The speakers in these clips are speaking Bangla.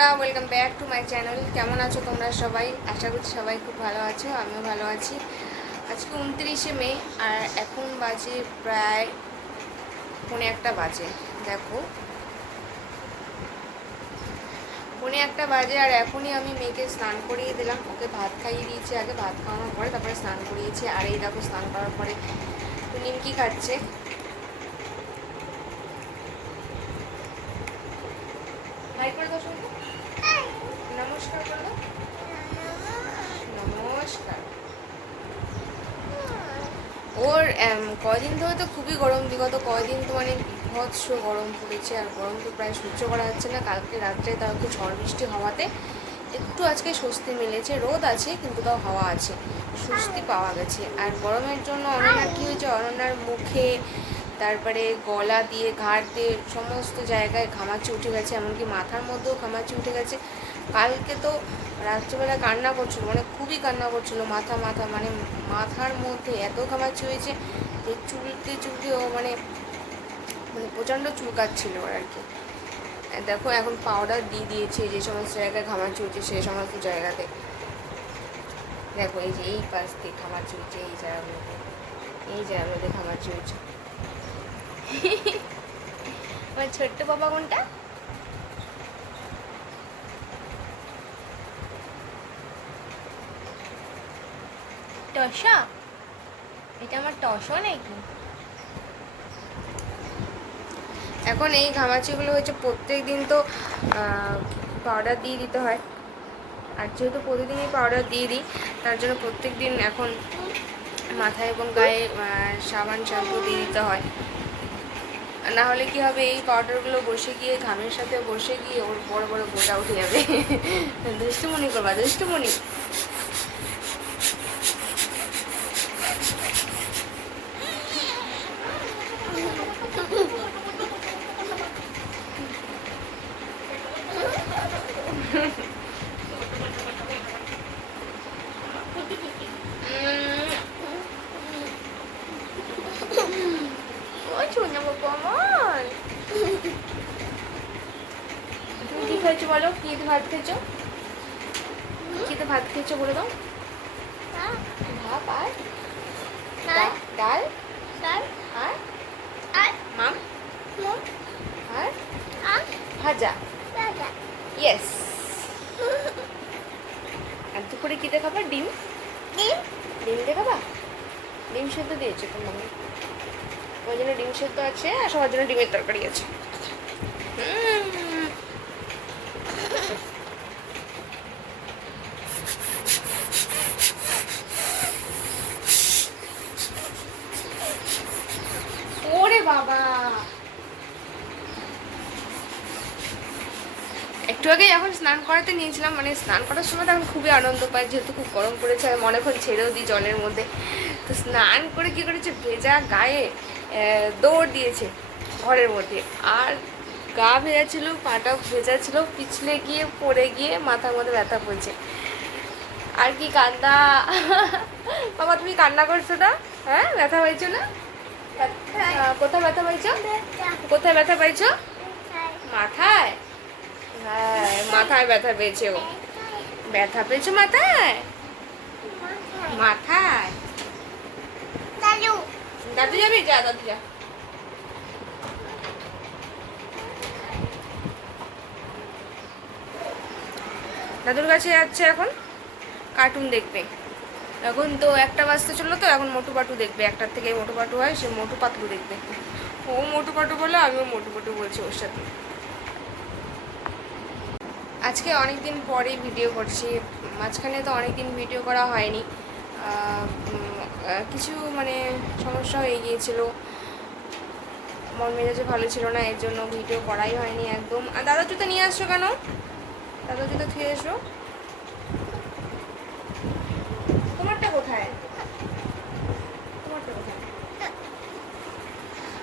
বন্ধুরা, welcome back to my channel. কেমন আছো তোমরা সবাই? আশা করছি সবাই খুব ভালো আছো, আমিও ভালো আছি। আজকে 29শে মে আর এখন বাজে প্রায় 1:45 বাজে। দেখো 1:45 বাজে আর এখনই আমি মেয়েকে স্নান করিয়ে দিলাম। ওকে ভাত খাইয়ে দিয়েছি, আগে ভাত খাওয়ানোর পরে তারপরে স্নান করিয়েছি। আর এই দেখো স্নান করার পরে তো নিমকি খাচ্ছে। হাই করে দাও, নমস্কার করো। নমস্কার। ওর কয়দিন ধরে তো খুবই গরম, বিগত কয়দিন তো মানে বিভৎস গরম পড়েছে আর গরম তো প্রায় সহ্য করা যাচ্ছে না। কালকে রাত্রে তাও একটু ঝড় বৃষ্টি হওয়াতে একটু আজকে স্বস্তি মিলেছে। রোদ আছে কিন্তু তাও হাওয়া আছে, স্বস্তি পাওয়া গেছে। আর গরমের জন্য অনন্যার কী হয়েছে, অনন্যার মুখে তারপরে গলা দিয়ে ঘাড় দিয়ে সমস্ত জায়গায় ঘামাচি উঠে গেছে, এমনকি মাথার মধ্যেও ঘামাচি উঠে গেছে। কালকে তো রাত্রিবেলা কান্না করছিল, মানে খুবই কান্না করছিল। মাথা মানে মাথার মধ্যে এত ঘামাচি হয়েছে যে চুলকে ও মানে মানে প্রচণ্ড চুলকাচ্ছিল ওর আর কি। দেখো এখন পাউডার দিয়ে দিয়েছে যে সমস্ত জায়গায় ঘামাচি হয়েছে সেই সমস্ত জায়গাতে। দেখো এই যে এই পাশ দিয়ে ঘামাচি হয়েছে, এই জায়গাগুলোতে ঘামাচি হয়েছে। আমার ছোট্ট বাবা কোনটা? টসা? এটা আমার টসা নাকি? এখন এই ঘামাচিগুলো হচ্ছে প্রত্যেক দিন তো পাউডার দিয়ে দিতে হয়। আর যেহেতু প্রতিদিনই পাউডার দিয়ে দিই তার জন্য প্রত্যেক দিন এখন মাথায় এবং গায়ে সাবান শ্যাম্পু দিয়ে দিতে হয়। না হলে কি হবে, এই পাউডারগুলো বসে গিয়ে ঘামের সাথে বসে গিয়ে ওর বড় বড় গোটা উঠে যাবে। দুষ্টুমণি করবা, দুষ্টুমণি। তুমি কি খেয়েছো বলো? কি ভাত খেয়েছো? কিতে ভাত খেয়েছো বলে দাও। ভাত আর ডাল আর মাম আর ভাজা। ইয়েস। আর দুপুরে কি দেখাবা? ডিম দেখাবা? ডিম সেদ্ধ দিয়েছে তো মামি, ওই জন্য ডিম সেদ্ধ আছে আর সবার জন্য ডিমের তরকারি আছে। ওরে বাবা, একটু আগে এখন স্নান করাতে নিয়েছিলাম, মানে স্নান করার সময় তো এখন খুবই আনন্দ পাই, যেহেতু খুব গরম পড়েছে আমি অনেকক্ষণ ছেড়েও দিই জলের মধ্যে। তো স্নান করে কী করেছে, ভেজা গায়ে দৌড় দিয়েছে ঘরের মধ্যে। আর গা ভেজা ছিল, পাটা ভেজা ছিল, পিছলে গিয়ে পড়ে গিয়ে মাথার মধ্যে ব্যথা পড়ছে। আর কি কান্না! বাবা তুমি কান্না করছো না? হ্যাঁ, ব্যথা হয়েছে না? কোথায় ব্যথা পাইছো? কোথায় ব্যথা পাইছো? মাথায়? হ্যাঁ, মাথায় ব্যথা পেয়েছে ও। ব্যথা পেয়েছো মাথায়? দাদু যাবি? যা দাদু যা। দাদুর কাছে যাচ্ছে এখন কার্টুন দেখবে। এখন তো 1টা বাজতে চললো, তো এখন মোটু পাটু দেখবে। 1টার থেকে মোটু পাটু হয়, সে মোটু পাতলু দেখবে। ও মোটু পাটু বলে, আমিও মোটু পাটু বলছি ওর সাথে। আজকে অনেক দিন পরে ভিডিও করছি, মাঝখানে তো অনেক দিন ভিডিও করা হয়নি। কিছু মানে সমস্যা হয়ে গিয়েছিলো, মন মেজাজে ভালো ছিল না, এর জন্য ভিডিও করাই হয়নি একদম। আর দাদা জুতো নিয়ে আসছো কেন? দাদা জুতো ধুয়ে এসো। তোমারটা কোথায়?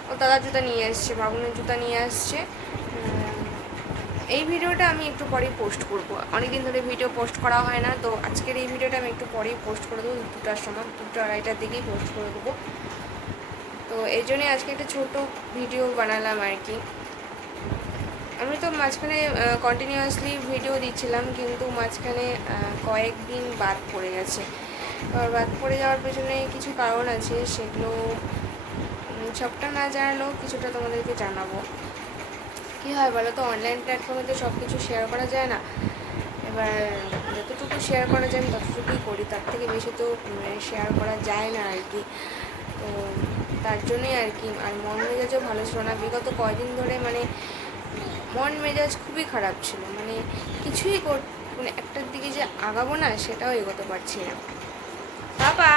ও দাদা জুতা নিয়ে আসছে, বাবুনের জুতা নিয়ে আসছে। এই ভিডিওটা আমি একটু পরেই পোস্ট করব, অনেকদিন ধরে ভিডিও পোস্ট করা হয় না, তো আজকের এই ভিডিওটা আমি একটু পরেই পোস্ট করে দেবো। 2টার সময়, 2টা 2:30টার দিকেই পোস্ট করে দেবো। তো এই জন্যই আজকে একটা ছোটো ভিডিও বানালাম আর কি। আমি তো মাঝখানে কন্টিনিউয়াসলি ভিডিও দিচ্ছিলাম, কিন্তু মাঝখানে কয়েকদিন বাদ পড়ে গেছে। এবার বাদ পড়ে যাওয়ার পেছনে কিছু কারণ আছে, সেগুলো সবটা না জানালেও কিছুটা তোমাদেরকে জানাবো। কী হয় বলো তো, অনলাইন প্ল্যাটফর্মে তো সব কিছু শেয়ার করা যায় না। এবার যতটুকু শেয়ার করা যায় আমি ততটুকুই করি, তার থেকে বেশি তো শেয়ার করা যায় না আর কি। তো তার জন্যই আর কি। আর মন মেজাজও ভালো ছিল না বিগত কয়দিন ধরে, মানে মন মেজাজ খুবই খারাপ ছিল, মানে কিছুই মানে একটার দিকে যে আগাবো না সেটাও এগোতে পারছি না। বাবা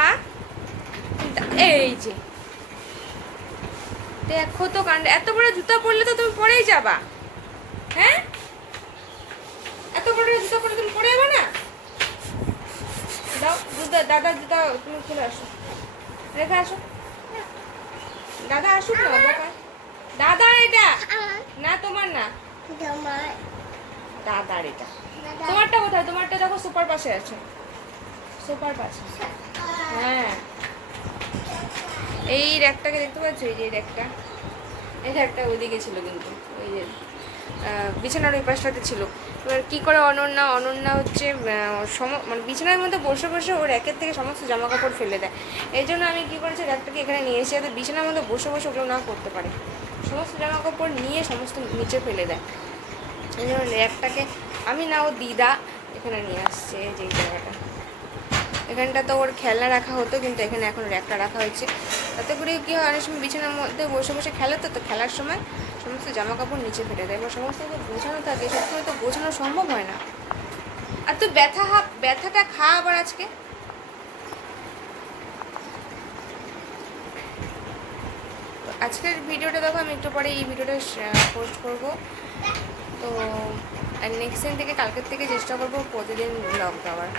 এই যে দেখো তো কাণ্ড, এত বড় জুতা পরলে তো তুমি পরেই যাবা। হ্যাঁ, এত বড় জুতা পরে তুমি পরে যাবে না? দাও জুতা, দাদা জুতা তুমি খুলে আসো, রেখে আসো। দাদা আসুক না, দাদা এটা না, তোমার না, দাদার এটা। তোমারটা কোথায়? তোমারটা দেখো সুপার পাশে আছে, সুপার পাশে। হ্যাঁ, এই র্যাকটাকে দেখতে পাচ্ছ? এই যে র্যাকটা, এই র্যাকটা ওইদিকে ছিল, কিন্তু ওই যে বিছানার ওই পাশটাতে ছিল। এবার কী করে অনন্যা হচ্ছে মানে বিছানার মধ্যে বসে বসে ওর র্যাকের থেকে সমস্ত জামা কাপড় ফেলে দেয়। এই জন্য আমি কী করেছি, র্যাকটাকে এখানে নিয়ে এসে যাতে বিছানার মধ্যে বসে বসে ওগুলো না করতে পারে, সমস্ত জামা কাপড় নিয়ে সমস্ত নিচে ফেলে দেয়। এই জন্য র্যাকটাকে আমি না, ও দিদা এখানে নিয়ে আসছে। এই যে জায়গাটা, এখানটা তো ওর খেলনা রাখা হতো, কিন্তু এখানে এখন র্যাকটা রাখা হয়েছে। তাতে করে কী হয়, অনেক সময় বিছানার মধ্যে বসে বসে খেলে, তো খেলার সময় সমস্ত জামা কাপড় নিচে ফেলে দেয়। এবার সমস্ত কিছু গোছানো থাকে, সবসময় তো গোছানো সম্ভব হয় না। আর তুই ব্যথাটা খা আবার আজকে। তো আজকের ভিডিওটা দেখো, আমি একটু পরে এই ভিডিওটা পোস্ট করব। তো আর নেক্সট দিন থেকে, কালকের থেকে চেষ্টা করবো প্রতিদিন ব্লগ দেওয়ার।